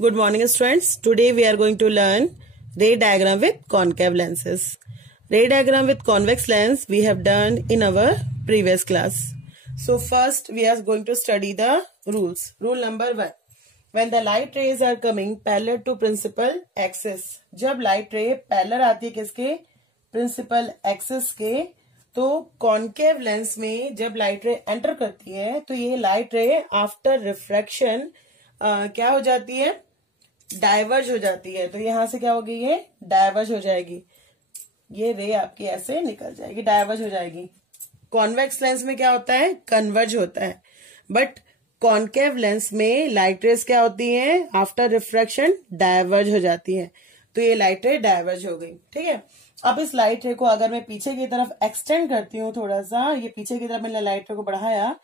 Good morning, students. Today we are going to learn ray diagram with concave lenses. Ray diagram with convex lens we have done in our previous class. So first we are going to study the rules. Rule number 1. When the light rays are coming parallel to principal axis. जब light ray parallel आती है किसके? Principal axis के. तो concave lens में जब light ray enter करती है तो ये light ray after refraction क्या हो जाती है? डाइवर्ज हो जाती है. तो यहां से क्या होगी? ये डाइवर्ज हो जाएगी. ये रे आपकी ऐसे निकल जाएगी, डाइवर्ज हो जाएगी. कॉन्वेक्स लेंस में क्या होता है? कन्वर्ज होता है. बट कॉन्केव लेंस में लाइट रेस क्या होती हैं? आफ्टर रिफ्रैक्शन डाइवर्ज हो जाती है. तो ये लाइट रे डाइवर्ज हो गई. ठीक है. अब इस लाइट रे को अगर मैं पीछे की तरफ एक्सटेंड करती हूँ थोड़ा सा, ये पीछे की तरफ मैंने लाइट रे को बढ़ाया,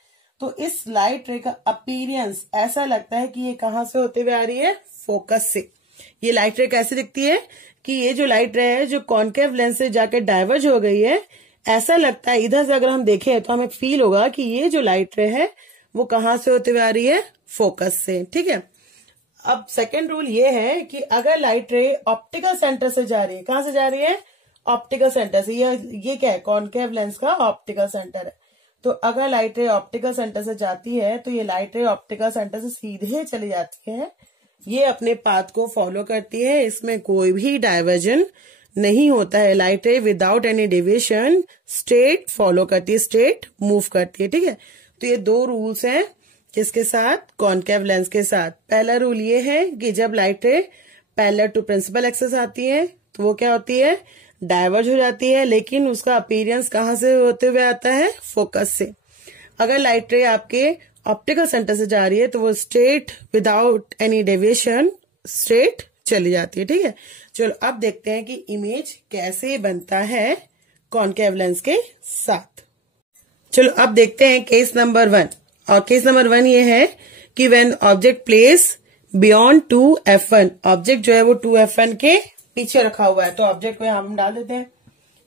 तो इस लाइट रे का अपीयरेंस ऐसा लगता है कि ये कहां से होते हुए आ रही है? फोकस से. ये लाइट रे कैसे दिखती है कि ये जो लाइट रे है जो कॉन्केव लेंस से जाकर डाइवर्ज हो गई है, ऐसा लगता है इधर से अगर हम देखें तो हमें फील होगा कि ये जो लाइट रे है वो कहां से होते हुए आ रही है? फोकस से. ठीक है. अब सेकेंड रूल ये है कि अगर लाइट रे ऑप्टिकल सेंटर से जा रही है, कहां से जा रही है? ऑप्टिकल सेंटर से. ये क्या है? कॉन्केव लेंस का ऑप्टिकल सेंटर है. तो अगर लाइट रे ऑप्टिकल सेंटर से जाती है तो ये लाइट रे ऑप्टिकल सेंटर से सीधे चली जाती है. ये अपने पाथ को फॉलो करती है, इसमें कोई भी डाइवर्जन नहीं होता है. लाइट रे without any deviation straight follow करती है, स्ट्रेट मूव करती है. ठीक है. तो ये दो रूल्स हैं किसके साथ? कॉन्केव लेंस के साथ. पहला रूल ये है कि जब light ray parallel to principal axis आती है तो वो क्या होती है? डाइवर्ज हो जाती है. लेकिन उसका अपीयरेंस कहां से होते हुए आता है? फोकस से. अगर लाइट रे आपके ऑप्टिकल सेंटर से जा रही है तो वो straight without any deviation straight चली जाती है. ठीक है. चलो अब देखते हैं कि इमेज कैसे बनता है कॉन्केव लेंस के साथ. चलो अब देखते हैं केस नंबर 1. और केस नंबर 1 ये है कि when object place beyond 2f1. Object जो है वो 2f1 के पीछे रखा हुआ है. तो ऑब्जेक्ट को हम डाल देते हैं.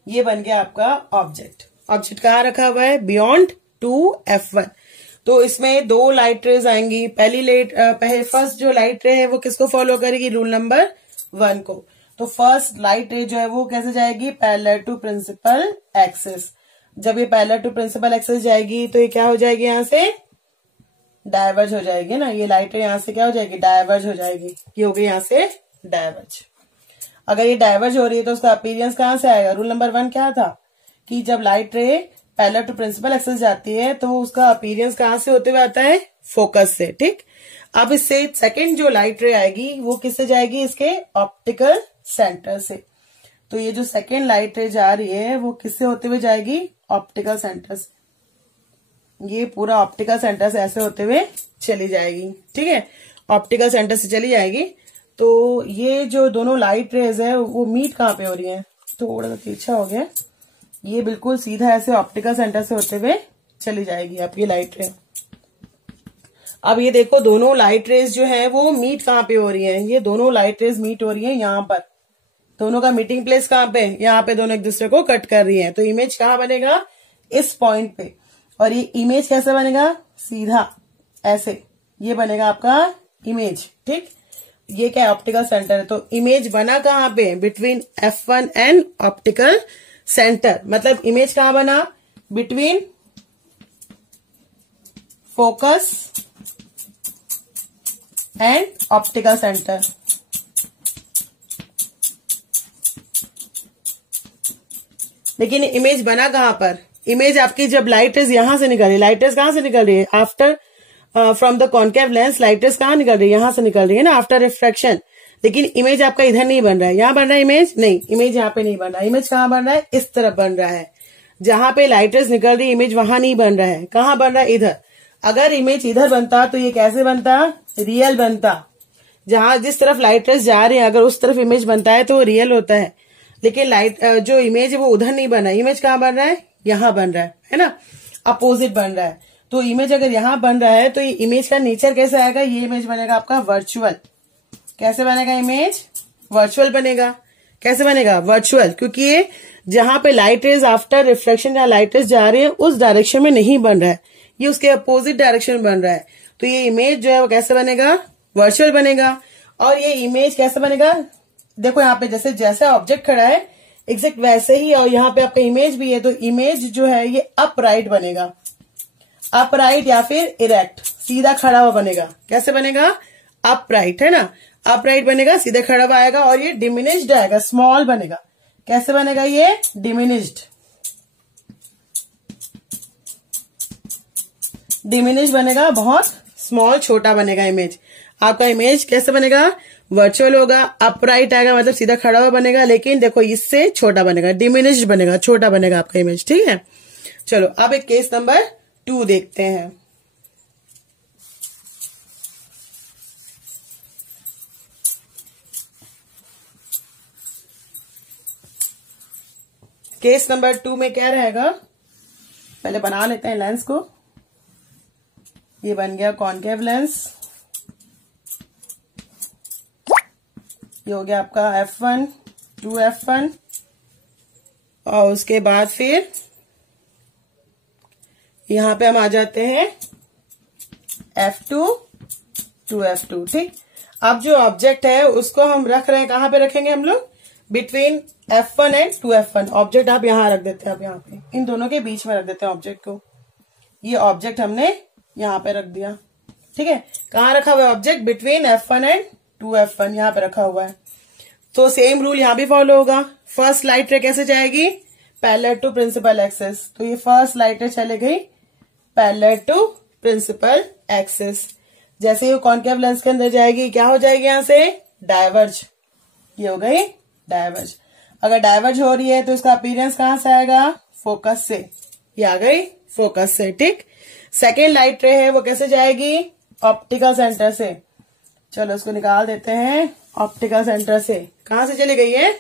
ये बन गया आपका ऑब्जेक्ट. ऑब्जेक्ट कहाँ रखा हुआ है? Beyond 2f1. तो इसमें दो लाइट रेज आएंगी. फर्स्ट जो लाइट रे है वो किसको फॉलो करेगी? रूल नंबर 1 को. तो फर्स्ट लाइट रे जो है वो कैसे जाएगी? Parallel to principal axis. जब ये पैरेलल टू प्रिंसिपल एक्सिस जाएगी तो ये क्या हो जाएगी? यहां से डाइवर्ज हो जाएगी ना. ये लाइट रे यहां से क्या हो जाएगी? डाइवर्ज हो जाएगी. ये हो गई यहां से डाइवर्ज. अगर ये डाइवर्ज हो रही है तो उसका अपीयरेंस कहां से आएगा? रूल नंबर 1 क्या था कि जब light ray parallel to principal axis जाती है तो उसका अपीयरेंस कहां से होते हुए आता है? फोकस से. ठीक. अब इससे सेकंड जो लाइट रे आएगी वो किससे जाएगी? इसके ऑप्टिकल सेंटर से. तो ये जो सेकंड लाइट रे जा रही है वो किससे होते हुए जाएगी? ऑप्टिकल सेंटर से. ये पूरा ऑप्टिकल सेंटर से ऐसे होते हुए चली जाएगी. ठीक है. ऑप्टिकल सेंटर से चली जाएगी. तो ये जो दोनों लाइट रेज है वो मीट कहां पे हो रही है? थोड़ा सा तिरछा हो गया. ये बिल्कुल सीधा ऐसे ऑप्टिकल सेंटर से होते हुए चली जाएगी आपकी लाइट रे. अब ये देखो दोनों लाइट रेज जो है वो मीट कहां पे हो रही है? ये दोनों लाइट रेज मीट हो रही है यहाँ पर. दोनों का मीटिंग प्लेस कहां पे? यहाँ पे दोनों एक दूसरे को कट कर रही है. तो इमेज कहां बनेगा? इस पॉइंट पे. और ये इमेज कैसे बनेगा? सीधा ऐसे. ये बनेगा आपका इमेज. ठीक. ये क्या है? ऑप्टिकल सेंटर है. तो इमेज बना कहां पे? Between f1 and optical centre. मतलब इमेज कहां बना? Between focus and optical centre. लेकिन इमेज बना कहां पर? इमेज आपकी जब लाइट रेज यहां से निकल रही है. लाइट रेज कहां से निकल रही है? After from the concave lens light rays कहां निकल रही है? यहां से निकल रही है ना, आफ्टर रिफ्रैक्शन. लेकिन इमेज आपका इधर नहीं बन रहा है. यहां बन रहा है इमेज? नहीं, इमेज यहाँ पे नहीं बन रहा है. इमेज कहां बन रहा है? इस तरफ बन रहा है. जहां पे लाइट रेज निकल रही है इमेज वहां नहीं बन रहा है. कहां बन रहा है? इधर. अगर इमेज इधर बनता तो ये कैसे बनता? रियल बनता. जहां जिस तरफ लाइट रेज जा रही है अगर उस तरफ इमेज बनता है तो वो रियल होता है. लेकिन लाइट जो इमेज है वो उधर नहीं बना. इमेज कहां बन रहा है? यहाँ बन रहा है ना. अपोजिट बन रहा है. तो इमेज अगर यहाँ बन रहा है तो ये इमेज का नेचर कैसे आएगा? ये इमेज बनेगा आपका वर्चुअल. कैसे बनेगा इमेज? वर्चुअल बनेगा. कैसे बनेगा? वर्चुअल. क्योंकि ये जहां पे लाइट रेज आफ्टर रिफ्लेक्शन जहां लाइट रेज जा रही है उस डायरेक्शन में नहीं बन रहा है. ये उसके अपोजिट डायरेक्शन में बन रहा है. तो ये इमेज जो है वो कैसे बनेगा? वर्चुअल बनेगा. और ये इमेज कैसे बनेगा, देखो यहाँ पे जैसे जैसा ऑब्जेक्ट खड़ा है एग्जैक्ट वैसे ही, और यहाँ पे आपका इमेज भी है, तो इमेज जो है ये अपराइट बनेगा, अपराइट या फिर इरेक्ट, सीधा खड़ा हुआ बनेगा। कैसे बनेगा, अपराइट, है ना, अपराइट बनेगा, सीधे खड़ा हुआ आएगा, और ये डिमिनिश्ड आएगा, स्मॉल बनेगा। कैसे बनेगा ये, डिमिनिश्ड, डिमिनिश बनेगा, बहुत स्मॉल, छोटा बनेगा इमेज। आपका इमेज कैसे बनेगा, वर्चुअल होगा, अपराइट आएगा, मतलब सीधा खड़ा हुआ बनेगा, लेकिन देखो इससे छोटा बनेगा, डिमिनिश्ड बनेगा, छोटा बनेगा आपका इमेज। ठीक है, चलो अब एक केस नंबर 2 देखते हैं। केस नंबर 2 में क्या रहेगा, पहले बना लेते हैं लेंस को। ये बन गया कॉनकेव लेंस, ये हो गया आपका F1, 2F1, और उसके बाद फिर यहां पे हम आ जाते हैं F2, 2F2। ठीक, अब जो ऑब्जेक्ट है उसको हम रख रहे हैं, कहां पे रखेंगे हम लोग, between F1 and 2F1। Object आप यहां रख देते हैं, आप यहाँ पे इन दोनों के बीच में रख देते हैं ऑब्जेक्ट को। ये ऑब्जेक्ट हमने यहां पे रख दिया। ठीक है, कहां रखा हुआ है object, between F1 and 2F1, यहां पे रखा हुआ है। तो सेम रूल यहां भी फॉलो होगा। फर्स्ट लाइट रे कैसे जाएगी, पैरेलल टू प्रिंसिपल एक्सिस, तो ये फर्स्ट लाइट रे चले गई पैरेलल टू प्रिंसिपल एक्सिस। जैसे ये कॉनकेव लेंस के अंदर जाएगी, क्या हो जाएगी, यहां से डायवर्ज, ये हो गई डायवर्ज। अगर डायवर्ज हो रही है तो इसका अपीयरेंस कहां से आएगा, फोकस से, ये आ गई फोकस से। ठीक, सेकेंड लाइट रे है वो कैसे जाएगी, ऑप्टिकल सेंटर से। चलो उसको निकाल देते हैं, ऑप्टिकल सेंटर से। कहां से चली गई है,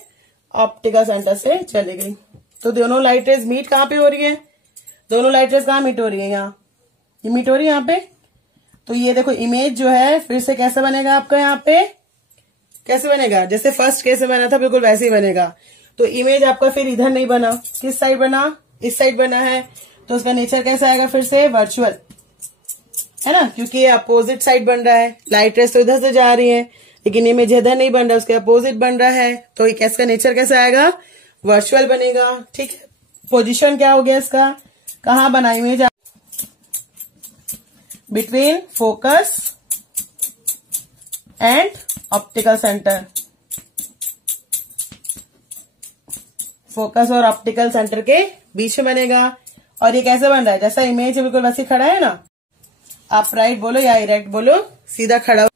ऑप्टिकल सेंटर से चली गई। तो दोनों लाइट रेज मीट कहां पे हो रही है, दोनों लाइट रेज कहां मीट हो रही है, यहाँ, ये मीट हो रही है यहाँ पे। तो ये देखो इमेज जो है फिर से कैसे बनेगा आपका, यहाँ पे कैसे बनेगा, जैसे फर्स्ट कैसे बना था बिल्कुल वैसे ही बनेगा। तो इमेज आपका फिर इधर नहीं बना, किस साइड बना, इस साइड बना है, तो उसका नेचर कैसा आएगा, फिर से वर्चुअल, है ना, क्योंकि ये अपोजिट साइड बन रहा है। लाइट रेस तो इधर से जा रही है, लेकिन इमेज इधर नहीं बन रहा, उसके अपोजिट बन रहा है, तो इसका नेचर कैसा आएगा, वर्चुअल बनेगा। ठीक है, पोजीशन क्या हो गया इसका, कहां बना image, between focus and optical centre, focus और ऑप्टिकल सेंटर के बीच में बनेगा। और ये कैसे बन रहा है, जैसा इमेज बिल्कुल वैसे खड़ा है ना, अपराइट बोलो या इरेक्ट बोलो, सीधा खड़ा।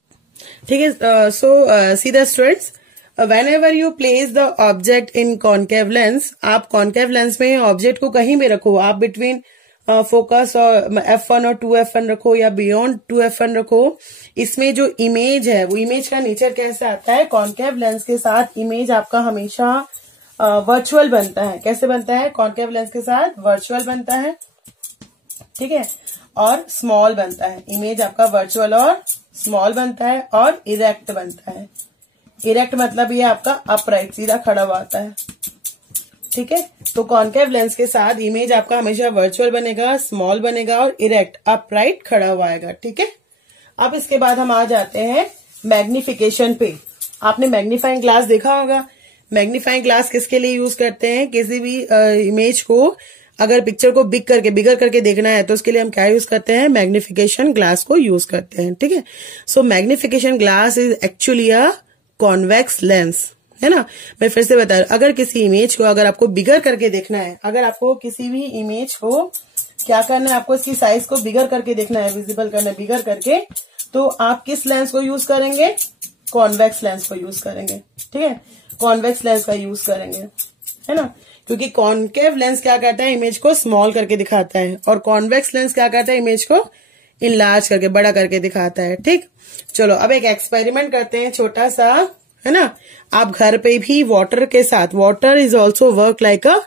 ठीक है, सो सीधा students, whenever you place the object in concave lens, आप concave lens में ऑब्जेक्ट को कहीं भी रखो, आप बिटवीन फोकस और F1 और 2F1 रखो या बियॉन्ड 2F1 रखो, इसमें जो इमेज है वो इमेज का नेचर कैसे आता है, कॉनकेव लेंस के साथ इमेज आपका हमेशा वर्चुअल बनता है। कैसे बनता है, कॉनकेव लेंस के साथ वर्चुअल बनता है। ठीक है, और स्मॉल बनता है, इमेज आपका वर्चुअल और स्मॉल बनता है, और इरेक्ट बनता है। इरेक्ट मतलब ये आपका अपराइट, सीधा खड़ा हुआ आता है। ठीक है, तो कॉनकेव लेंस के साथ इमेज आपका हमेशा वर्चुअल बनेगा, स्मॉल बनेगा, और इरेक्ट अपराइट खड़ा हुआ आएगा। ठीक है, अब इसके बाद हम आ जाते हैं मैग्निफिकेशन पे। आपने मैग्नीफाइंग ग्लास देखा होगा। मैग्नीफाइंग ग्लास किसके लिए यूज करते हैं, किसी भी इमेज को अगर पिक्चर को बिगर करके देखना है तो उसके लिए हम क्या यूज करते हैं, मैग्निफिकेशन ग्लास को यूज करते हैं। ठीक है, so magnification glass is actually a convex lens, है ना। मैं फिर से बता रहा हूं, अगर किसी इमेज को अगर आपको बिगर करके देखना है, अगर आपको किसी भी इमेज को क्या करना है, आपको इसकी साइज को बिगर करके देखना है, विजिबल करना है बिगर करके, तो आप किस लेंस को यूज करेंगे, कॉन्वेक्स लेंस को यूज करेंगे। ठीक है, कॉन्वेक्स लेंस का यूज करेंगे, है ना, क्योंकि कॉनकेव लेंस क्या करता है, इमेज को स्मॉल करके दिखाता है, और कॉन्वेक्स लेंस क्या करता है, इमेज को इनलार्ज करके, बड़ा करके दिखाता है। ठीक, चलो अब एक एक्सपेरिमेंट करते हैं छोटा सा, है ना। आप घर पे भी वाटर के साथ, water is also work like a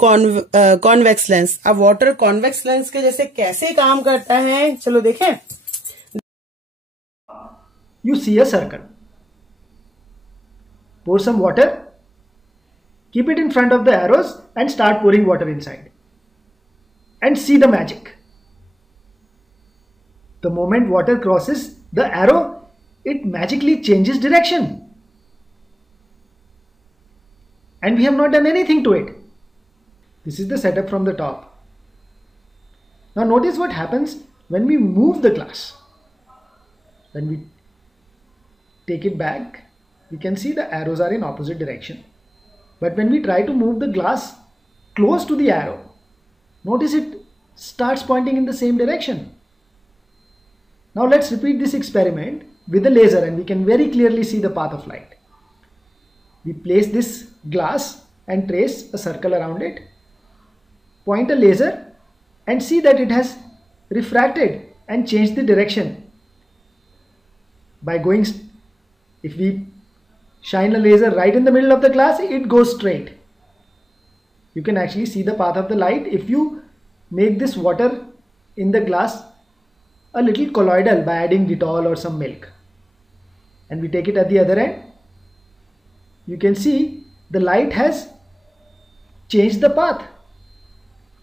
convex lens. अब वाटर कॉन्वेक्स लेंस के जैसे कैसे काम करता है, चलो देखें। You see a circle. Pour some water, keep it in front of the arrows and start pouring water inside. And see the magic. The moment water crosses the arrow, it magically changes direction. And we have not done anything to it. This is the setup from the top. Now notice what happens when we move the glass. When we take it back, we can see the arrows are in opposite direction. But when we try to move the glass close to the arrow, notice it starts pointing in the same direction. Now let's repeat this experiment with a laser and we can very clearly see the path of light. We place this glass and trace a circle around it, point a laser and see that it has refracted and changed the direction. By going, if we shine a laser right in the middle of the glass, it goes straight. You can actually see the path of the light if you make this water in the glass a little colloidal by adding Dettol or some milk. And we take it at the other end. You can see the light has changed the path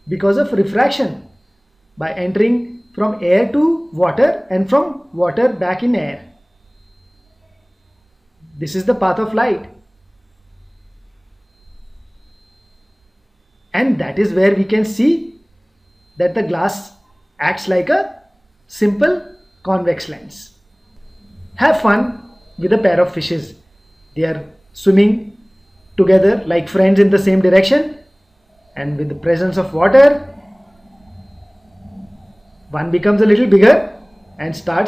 because of refraction by entering from air to water and from water back in air. This is the path of light. And that is where we can see that the glass acts like a simple convex lens. Have fun with a pair of fishes. They are swimming together like friends in the same direction, and with the presence of water, one becomes a little bigger and starts